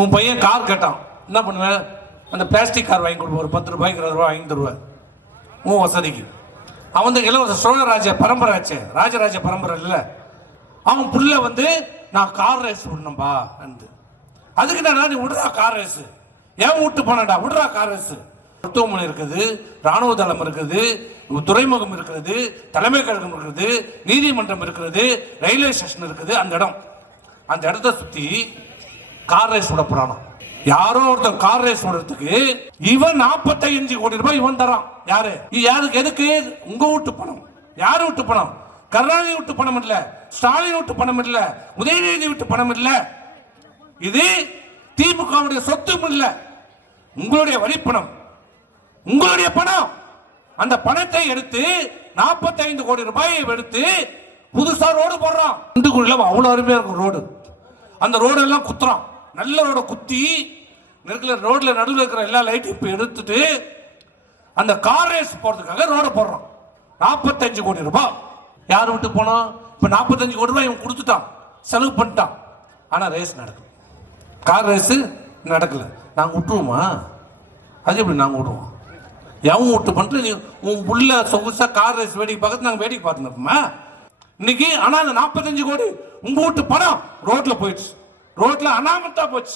உன் பையன் கார் கேட்டான், என்ன பண்ணுவேன்? அந்த பிளாஸ்டிக் கார் வாங்கி கொடுப்போம், ஒரு 10 ரூபாய்க்கு 20 ரூபா வாங்கி தருவேன் உன் வசதிக்கு. அவன் இளவரச சோழராஜ பரம்பரை ஆச்சு, ராஜராஜ பரம்பரை இல்லை. அவன் புள்ள நான் கார் ரேஸ் விடணும்பா. அதுக்கு நான் நீ விடுறா கார் ரேஸ், ஏன் விட்டு போனடா, விடுறா கார் ரேஸ். மருத்துவமனை இருக்குது, ராணுவ தளம் இருக்குது, துறைமுகம் இருக்கிறது, தலைமை கழகம் இருக்கிறது, நீதிமன்றம் இருக்கிறது, ரயில்வே ஸ்டேஷன் இருக்குது. அந்த இடத்த சுத்தி கார் ரேஸ் விட போறானோ. யாரோ ஒருத்தன் கார் ரேஸ் விடுறதுக்கு இவன் 45 கோடி ரூபாய் இவன் தரான். யாரு? யாருக்கு? எதுக்கு? உங்க வீட்டு பணம். யாரு விட்டு பணம்? கருணாநிதி விட்டு பணம் இல்ல, ஸ்டாலின் விட்டு பணம் இல்ல, உதயநிதி விட்டு பணம் இல்ல. இது திமுக சொத்தும் இல்ல, உங்களுடைய வரிப்பணம், உங்களுடைய பணம். அந்த பணத்தை எடுத்து 45 கோடி ரூபாயை எடுத்து புதுசா ரோடு போடுறான். அவ்வளவு அருமையா இருக்கும் ரோடு. அந்த ரோடு எல்லாம் குத்துறான், நல்ல ரோட குத்தி ரோட்ல நடுவில் இருக்கிற எல்லா லைட்டும் இப்ப எடுத்துட்டு அந்த கார் ரேஸ் போறதுக்காக ரோட போடுறான். 45 கோடி ரூபாய் யார் விட்டு போனோம்? இப்ப 45 கோடி ரூபாய் இவன் கொடுத்துட்டான், செலவு பண்ணிட்டான். ஆனா ரேஸ் நடக்கல, கார் ரேஸ் நடக்கல. நாங்க விட்டுருவோமா? அது எப்படி நாங்க விடுவோம்? எவன் விட்டு பண்ணிட்டு உன் புள்ள சொகுசா கார் ரேஸ் வேடிக்கை பார்த்து நாங்க வேடிக்கை பார்த்துருப்போமா இன்னைக்கு? ஆனா அந்த 45 கோடி உங்க வீட்டு பணம் ரோட்ல போயிடுச்சு, ரோட்ல அனாமத்தா போச்சு.